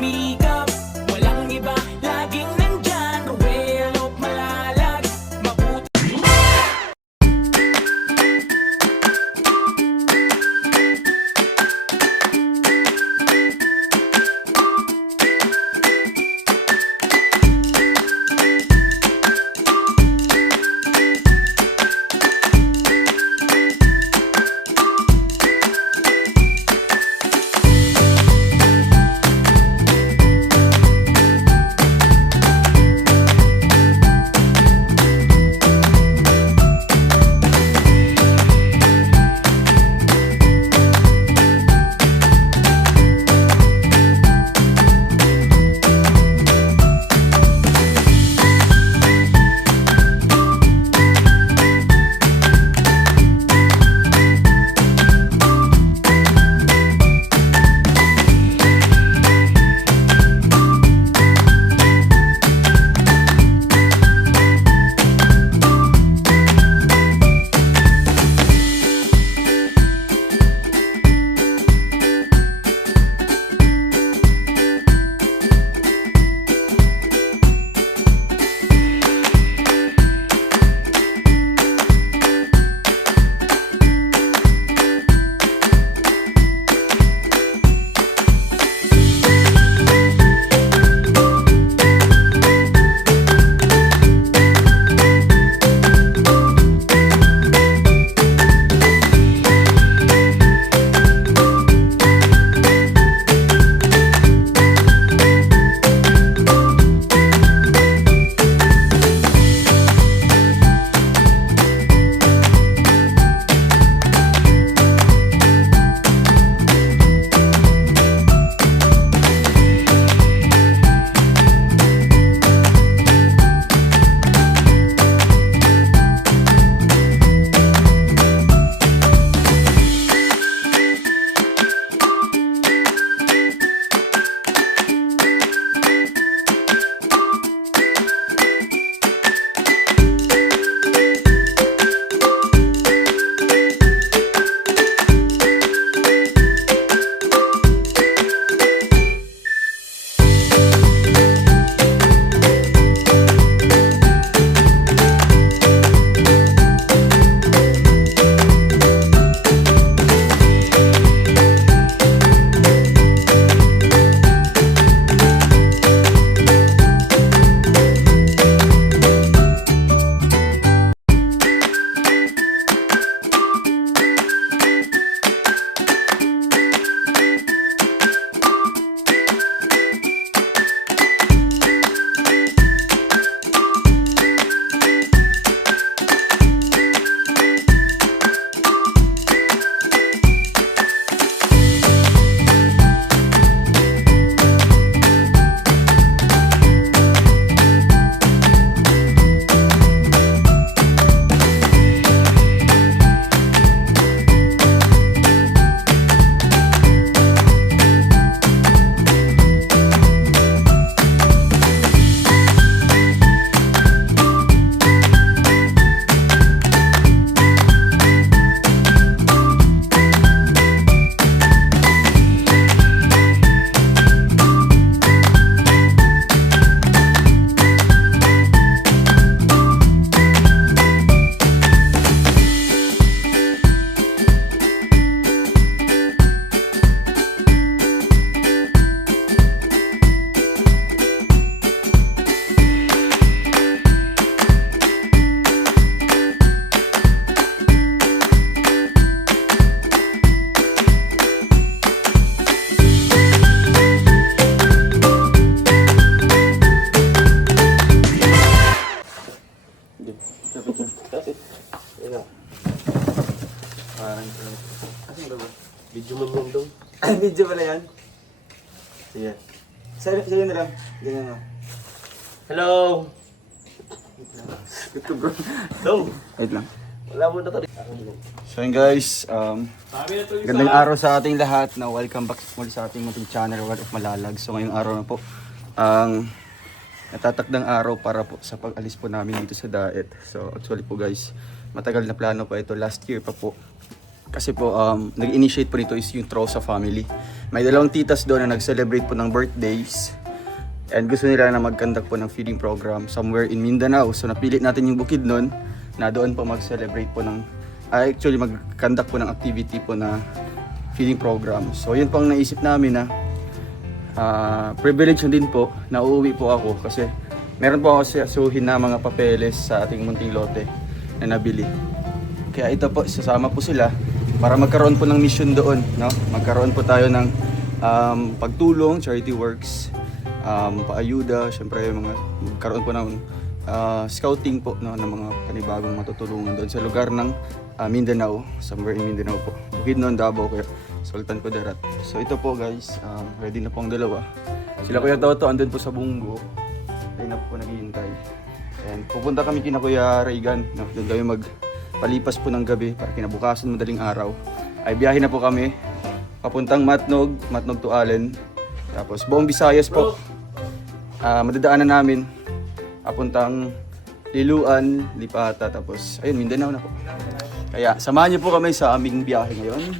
sumikap. Walang iba, laging nandyan. Ruel Malalag, mabuti. Video mo lang daw. Ay, video pala yan. Sige. Sige na lang. Ganyan mo. Hello! Ito bro. Dong! Wait lang. Wala mo na to. So yun guys, gandang araw sa ating lahat na welcome back muli sa ating munting channel, World of Malalag. So ngayong araw na po, ang natatakdang araw para po sa pag-alis po namin dito sa Daet. So actually po guys, matagal na plano pa ito, last year pa po. Kasi po, nag-initiate po nito is yung Trosa family. May dalawang titas doon na nag-celebrate po ng birthdays. And gusto nila na mag-conduct po ng feeding program somewhere in Mindanao. So napilit natin yung Bukidnon na doon po mag-celebrate po ng, actually mag-conduct po ng activity po na feeding program. So yun po ang naisip namin na privilege din po na uuwi po ako kasi meron po ako sasuhin na mga papeles sa ating munting lote na nabili. Kaya ito po, sasama po sila para magkaroon po ng mission doon, no? Magkaroon po tayo ng pagtulong, charity works, paayuda, syempre magkaroon po ng scouting po, no, ng mga panibagong matutulungan doon sa lugar ng Mindanao, somewhere in Mindanao po. Bukidnon, Davao, kaya Sultan Kudarat. So ito po guys, ready na po ang dalawa. Sila Kuya Toto andun po sa Bungo. Ayun na po naghihintay. And pupunta kami kina Kuya Reagan, no? Doon kami magpalipas po ng gabi para kinabukasan madaling araw. Ay biyahe na po kami papuntang Matnog to Allen. Tapos buong Visayas po. Madadaanan namin papuntang Liluan, Lipata, tapos ayun, Mindanao na po. Kaya samahan niyo po kami sa aming biyahe ngayon.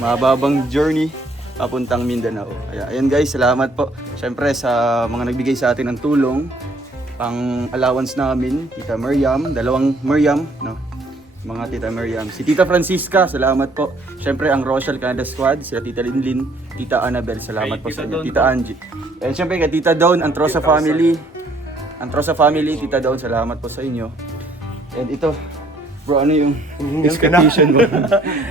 Mababang journey papuntang Mindanao. Kaya ayun guys, salamat po. Syempre sa mga nagbigay sa atin ng tulong, pang allowance namin, Tita Miriam, dalawang Miriam, no? Mga Tita Miriam. Si Tita Francisca, salamat po. Syempre ang Rochelle Canada Squad, sila Tita Linlin, Tita Annabel, salamat po sa inyo. Tita Angie. And syempre kay Tita Dawn, Antrosa family. Antrosa family, Tita Dawn, salamat po sa inyo. And ito, bro, ano yung expectation mo?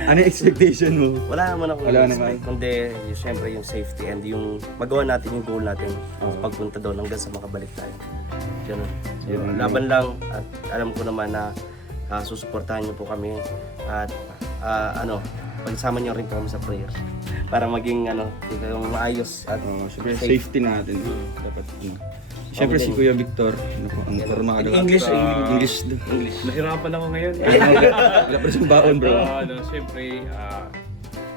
Ano yung expectation mo? Wala naman ako Wala expect, kundi syempre yung safety and yung magawa natin yung goal natin pagpunta doon hanggang sa makabalik tayo. Ganun. So, laban lang at alam ko naman na susuportahan niyo po kami at pagsama niyo rin po kami sa prayer para maging yung maayos at Syempre safety natin. Dapat Siyempre si Kuya Victor, ang formado. English. Nahirapan ako ngayon. Wala pa siyang baon, bro. Siyempre,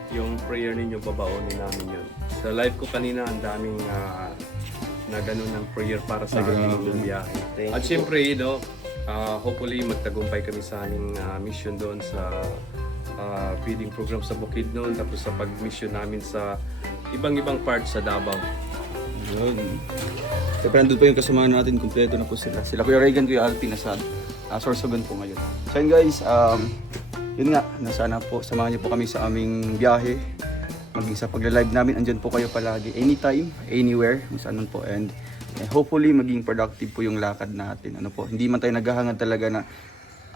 yung prayer ninyo, babaonin namin yun. Sa live ko kanina, ang daming na ganun ng prayer para sa aming biyahe. At siyempre, hopefully magtagumpay kami sa aming mission doon sa feeding program sa Bukidnon, tapos sa pag-mission namin sa ibang parts sa Davao. Yun. Siyempre nandun po yung kasama natin, kumpleto na po sila. Sila Kuya Reagan, Kuya Alpin, nasa Sorsogon po ngayon. So yun guys, yun nga, sana po samahan niyo po kami sa aming biyahe. Maging sa pagla-live namin, andyan po kayo palagi. Anytime, anywhere, kung saan man po. And hopefully maging productive po yung lakad natin. Hindi man tayo naghahangad talaga na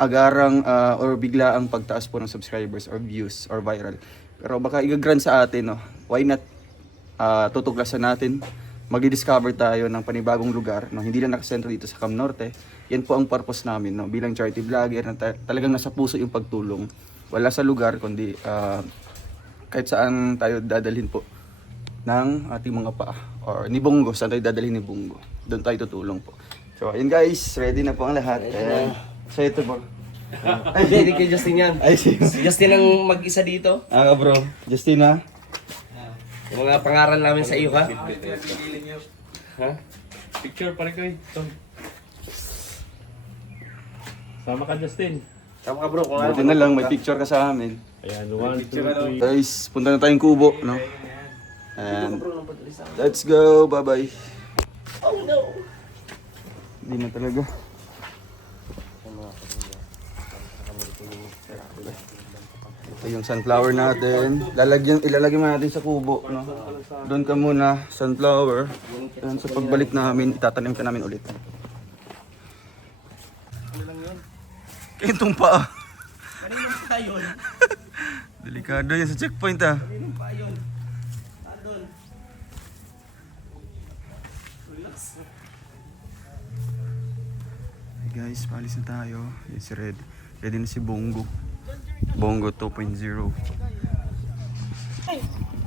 agarang or bigla ang pagtaas po ng subscribers or views or viral. Pero baka i-grant sa atin, why not tutuklasan natin, mag-discover tayo ng panibagong lugar, hindi lang nakasentro dito sa Cam Norte. Yan po ang purpose namin, bilang charity vlogger na talagang nasa puso yung pagtulong. Wala sa lugar, kundi kahit saan tayo dadalhin po ng ating mga paa. Or ni Bungo, saan tayo dadalhin ni Bungo. Doon tayo tutulong po. So ayun guys, ready na po ang lahat. So ito po. Hindi kay Justin yan. Ay, Si Justin ang mag-isa dito. bro. Justina. Yung mga pangaral namin sa iyo, ha? Ha? Picture pa rin kayo. Sama ka, Justin. Tama ka bro, kung Buti na lang, may picture ka sa amin. Ayan, 1, 2, 3. Guys, punta na tayong kubo, no? And let's go, bye-bye. Oh no! Hindi na talaga. Ito yung sunflower natin. Ilalagay mo natin sa kubo, no? Doon ka muna, sunflower. Then sa pagbalik namin, itatanim ka namin ulit. Itong paa. Kaninong pa yun? Delikado yan sa checkpoint, ah. Kaninong pa yun? Andun. Hey guys, paalis na tayo. Yan si Red. Ready na si Bongo. Bongo 2.0.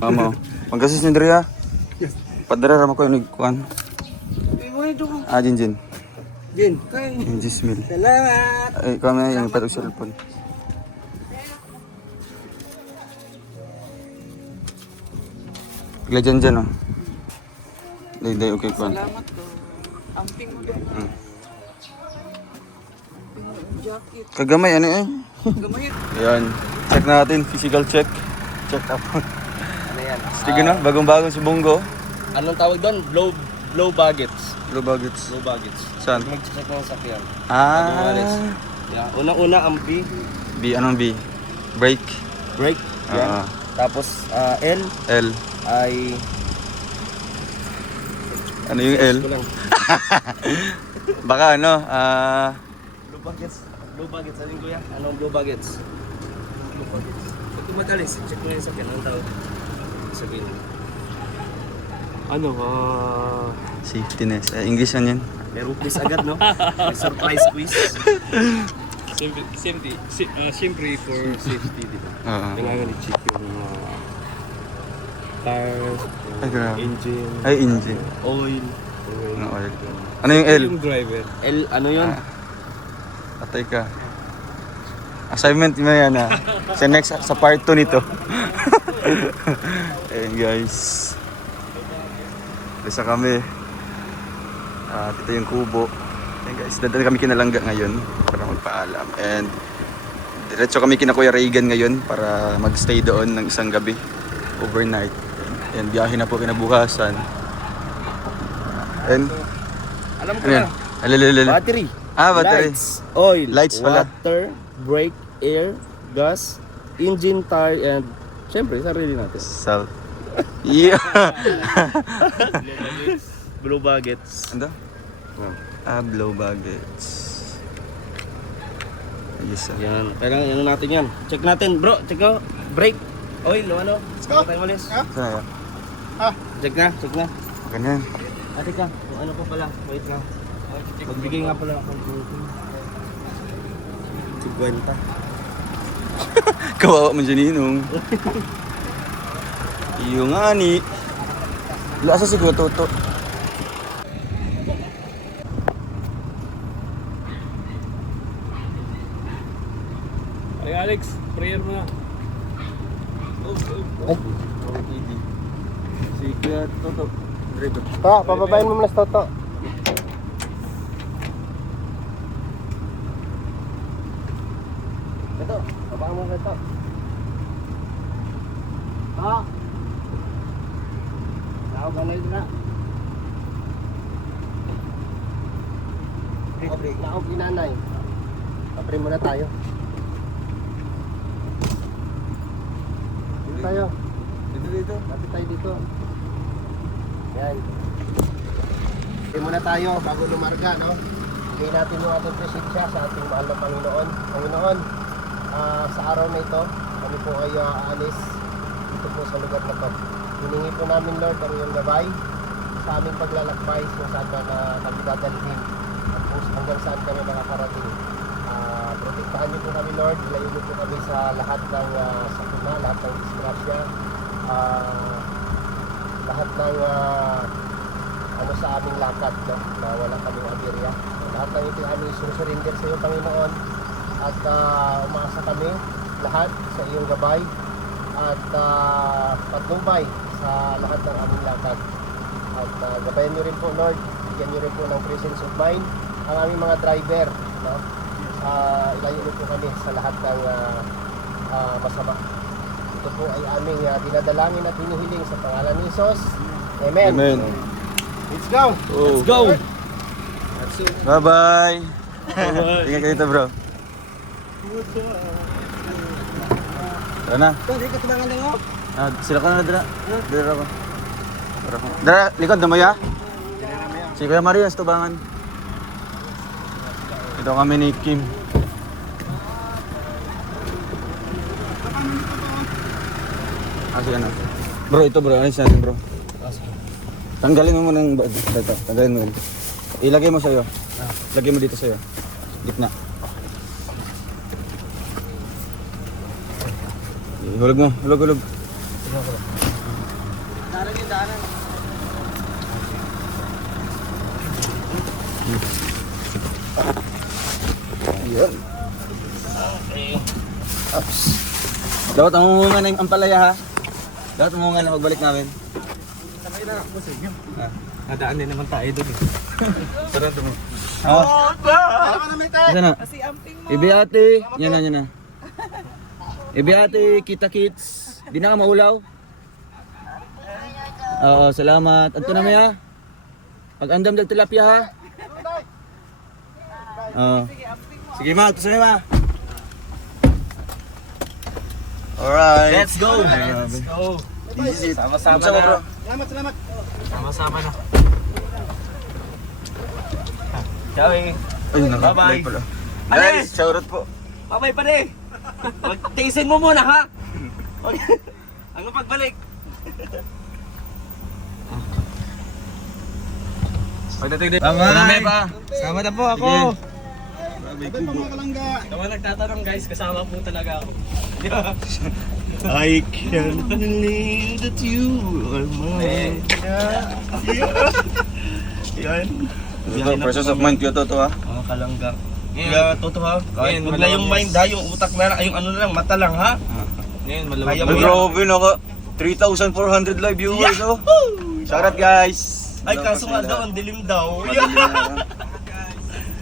Mama, pagkasis ni Drea. Padara rama ko yung nagkuhan. Jin. Jin, Yung Jismil. salamat! Ay, kami yung patog sa cellphone. Pagla dyan, oh. Day, okay, kuhan. Salamat ko. Amping mo doon. Kagamay, ano eh? Ayan. Check natin, physical check. Check up. Ano yan? Sige na, bagong-bagong si Bongo. Anong tawag doon? Low baggage. Low baggage. Low baggage. Saan? Mag-check ng sakyan. Ah. Yeah. Unang-una ang B, B, anong B? Brake. brake. Yan. Ah. Tapos L L. ay... Ano yung L? Ko lang. Baka ano, Low baggage. Low baggage. Alin kuya? Anong low baggage? Low baggage. Pag matalis, check mo yung sakyan. Anong tawag? Sabihin mo. Ano, safety nest. English yan yan. Meron quiz agad, no? May surprise quiz. siyempre for safety, di ba? Oo. Kailangan i-check yung tires, Ay, grabe. engine, Ay, engine. Oil. oil. Ano oil? Ano yung L? Yung driver. L, ano yun? Atay ka. Assignment mo yan ha. Sa next, sa part 2 nito. Ayun guys. Isa kami. At ito yung kubo. Ayun guys, dadaan kami kinalangga ngayon para magpaalam. And diretso kami kina Kuya Reagan ngayon para magstay doon ng isang gabi. Overnight. And biyahe na po kinabukasan. And Alam ko ano yan? na. Alalala. Battery. Ah, battery. Lights. Oil. Lights pala. Water. Brake. Air. Gas. Engine, tire, and syempre, sarili natin. Salt. Yeah. Blue baggets. Ano? Blow baggets. Yes, sir. Yan. Kailangan ano natin yan. Check natin, bro. Check ko. Brake. Oil. Ano? Let's go. Tayo malis. Saan Check na. Check na. Ganyan. Ate ka. Kung ano pa pala. Wait lang. Magbigay nga pala ako. 50. Kawawa man dyan ninong. Iyo nga ni. Lasa siguro toto. Ay Alex, prayer mo na. Sige, toto. Driver. Pa, pababayin mo muna sa toto. Ito, pababayin mo ito. Pa. Nakao ka na ito na. Nakao kinanay. Kapre muna tayo. Dito tayo. Dito. Lapit tayo dito. Yan. Hindi muna tayo bago lumarga, no? Hingay natin yung ating presensya sa ating mahal na Panginoon. Panginoon, sa araw na ito, kami po ay aalis dito po sa lugar na to. Hiningi po namin, Lord, ang iyong gabay sa aming paglalakbay kung saan na kami dadalhin at kung hanggang saan kami makakarating. Protektahan niyo po kami, Lord. Ilayo niyo po kami sa lahat ng sakuna, lahat ng disgrasya, lahat ng ano sa aming lakad, no? Na wala kaming aberya. Lahat ng ito aming sinusurrender sa iyo, Panginoon, at umaasa kami lahat sa iyong gabay at patnubay sa lahat ng aming lakad. At gabayan niyo rin po, Lord, bigyan niyo rin po ng presence of mind ang aming mga driver, no? Ilayo niyo po kami sa lahat ng masama. Ito po ay aming dinadalangin at hinihiling sa pangalan ni Jesus. Amen. Amen. Let's go. Let's go. Bye-bye. Ingat kayo dito, bro. Tara na. Hindi ka tumangan lang ako. Sila ka na, dira. Dira ko. Dira, likod na mo ya? Si Kuya Mario, sa tubangan. Ito kami ni Kim. Sige ano. Bro, ito bro. Alis natin bro. Tanggalin mo muna yung ito. Tanggalin mo yun. Ilagay mo sa'yo. Lagay mo dito sa'yo. Gitna. Hulog mo. Hulog. Daanan yung daanan. Ayan. Dapat ang umunga na yung ampalaya ha. Dapat umunga na pagbalik namin. Sabay na. Nadaan din naman tayo doon eh. Sarado mo. Isa na. Ibi ate. Yan na. Ibi ate, kita kits. Di na ka maulaw. Oo, salamat. Anto na maya. Pag-andam dag tilapia ha. Oo. Sige ma, ito sa'yo ma. Alright. Let's go! Let's go! This is it. Sama-sama Sama, na. bro. Sama-sama na. Ciao eh. Ay, naka-play Bye-bye. pala. Ale! Guys, shoutout po. Babay pa rin! Tiisin mo muna ha! Hanggang pagbalik. Pagdating din. Marami pa. Sama na po ako. Naman nagtatanong guys, kasama po talaga ako. I can't believe that you are mine. Yan. Ito, process of mind ko to ha. Mga kalangga. Ngayon. Kaya totoo ha. Kahit Ngayon, wag na yung malawak mind ha, yung utak na, yung ano na lang, mata lang ha. Ngayon, Kaya Ay, mo yan. grabe naka 3,400 live viewers oh. Shoutout guys. Ay kaso nga daw, ang dilim daw.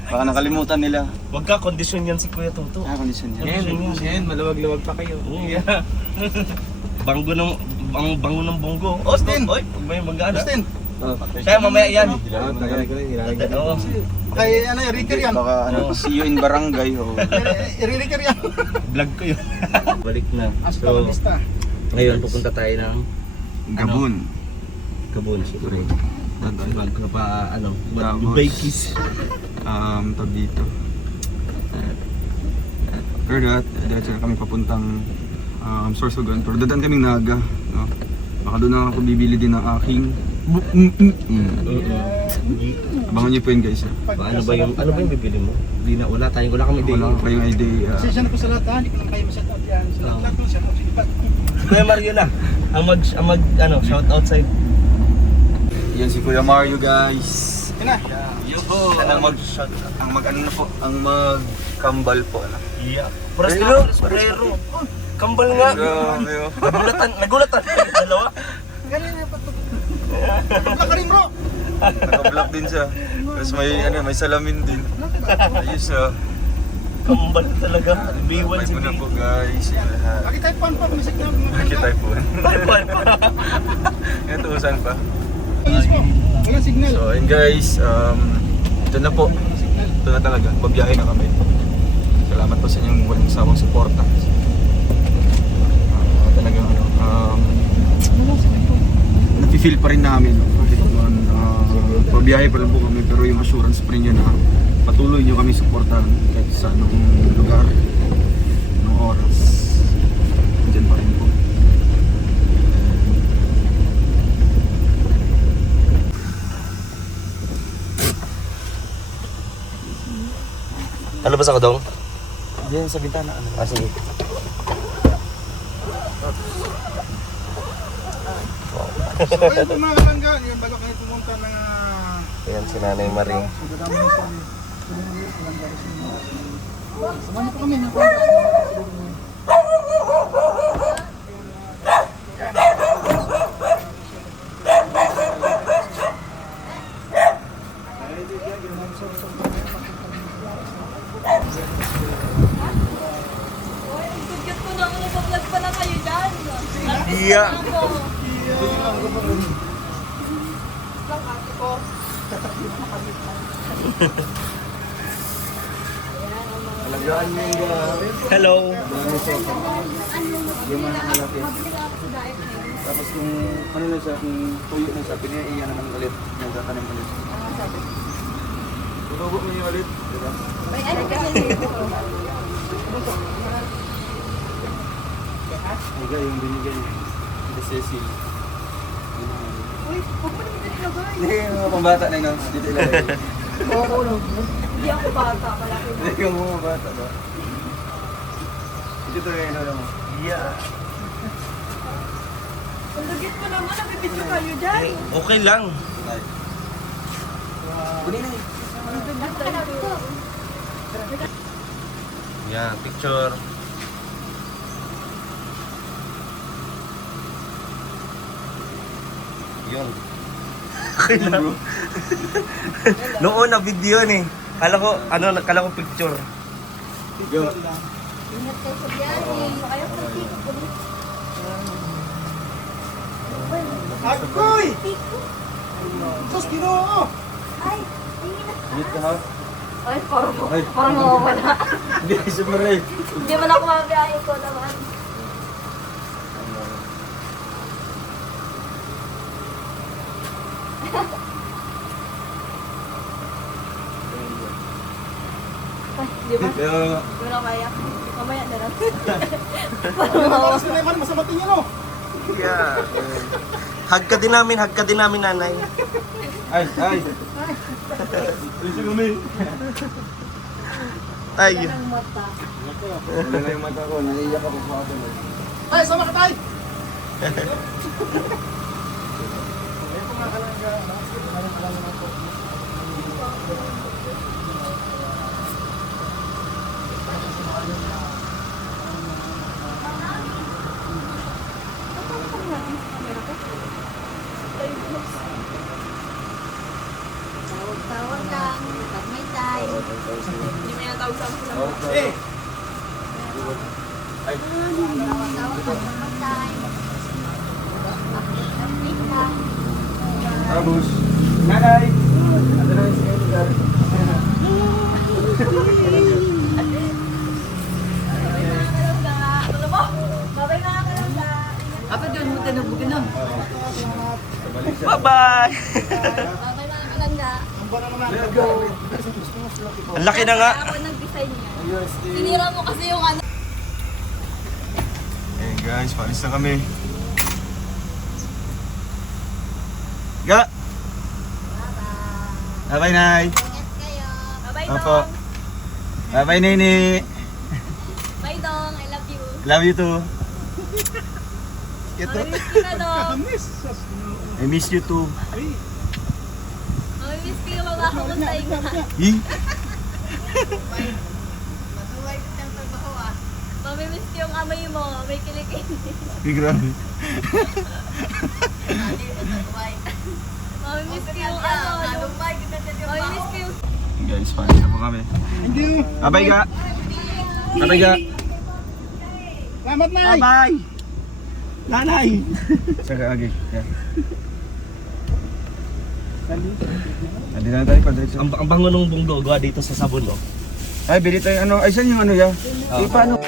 Baka nakalimutan nila. Wag ka, kondisyon yan si Kuya Toto. Kondisyon yan. Ngayon, maluwag-luwag pa kayo. Yeah. Banggo ng bonggo. Austin! Oy, huwag mo yung mag-ano. Austin! Kaya mamaya yan. Oo. Kay ano, Ricker yan. Baka ano, see you in barangay oh. Ricker yan. Vlog ko yun. Balik na. Hasta So, la vista. ngayon pupunta tayo ng Gabon. Gabon. Siguro. Vlog ko pa, ano, Tapos, Dubai Kiss. Tawag dito. After that, diretso na kami papuntang Sorsogon. Pero dadaan kaming Naga. No? Baka doon na ako bibili din ng aking Abangan niyo po yun guys. Ano ba yung bibili mo? Wala kami idea. Wala kayong idea. Pasensya na po sa lahat ha, hindi ko lang kayo masyadot yan. Sa lahat ko siya po sinipat. Kuya Mario na. Ang mag shout outside. Yan si Kuya Mario guys. Yan na. Ang magkambal po. Ano? Yeah. Parero. Kambal nga. Grabe oh. Nagulatan. Dalawa. Ganun yung patok. Wala ka rin bro. Naka-block din siya. Tapos may salamin din. Ayos ah. Kambal talaga. B1 Bye si muna B. po guys. Yan lahat. Lagi tayo pan pa, misik na. Lagi tayo po. Taiwan pa. Yan tuusan pa. Ayos po. Walang signal. So ayun guys, ito na po. Ito na talaga, babiyahe na kami. Salamat po sa inyong walang sawang suporta. Talagang nafe-feel pa rin namin. Kahit pabiyahe pa lang po kami, pero yung assurance pa rin yun na patuloy nyo kami suportahan kahit sa anong lugar, anong oras. Diyan pa rin po. Ano ba sa kadong? Diyan sa bintana. Sige. So ayun po mga kalangga, yung bago kayo pumunta ng Ayan si Nanay Marie. Magdadami sa Samahan po kami ng Sugyot ko na ako, nag-vlog pa na kayo dyan. Iya. Hello. Yung mga malaki. Tapos kung ano na siya, kung tuyo na siya, pinaiiyan naman ulit. Yung tatanim ulit. Tutubo mo yung ulit, di ba? Higa yung binigay ni Cecil. Uy, huwag mo naman nilagay. Hindi, yung mga pambata na yun. Dito ilagay. Hindi ako bata, malaki mo. Hindi yung mga bata ba? Dito yung ano mo. Iya. Ang lagit mo naman, nabibidyo kayo dyan. Okay lang. Yeah, picture. Yun. Okay lang. Noon na video yun eh. Kala ko picture. Go. Ingat kayo sa biyahe. Kaya po dito. Agoy! Sus, Ginoo! Ay, ingat. Ingat ka ha. Ay, parang mawawala. Hindi, sumari. Hindi man ako mabiyahe ko naman. Ay, di ba? Di mo na kaya. Mamaya na lang. Oras na naman, masama tingin no? Yeah. Hag ka din namin nanay. Ay. Isi kami. Ay. Ang mata. Wala na yung mata ko. Naiiyak ako sa atin. Ay, sama ka tayo! Tawag lang. Pag may time. Hindi mo yung tawag sa Eh! tawag pag may time. Update lang. Tapos. Nanay! Ano na yung sige lugar? Ano mo? Babay na ka lang ba? Bye-bye. Babay na ka lang ga. Ang laki na nga. Ako nag-design niya. Sinira mo kasi yung ano. Hey guys, paalis na kami. Ga! Bye-bye, Nay. Ingat kayo. Babay Opo. Dong. Bye-bye, Nini. Bye Dong. I love you. Love you too. Mamimiss kita Dong. I miss you too. Mamimiss ko yung mga kukuntay ka. Hi? Mamimiss ko yung amoy mo. May kilikin. Ay, grabe. Mamimiss ko yung ano. Mamimiss ko yung... Guys, paalis na po kami. Thank you! Bye-bye, Ga. Bye-bye, Ga. Salamat na! Bye-bye. Nanay. Saka, okay. Yeah. Andi na tayo, padre. Ang bango ng bunggo dito sa sabon, no? Ay, bili tayo ano. Ay, saan yung ano ya? Paano?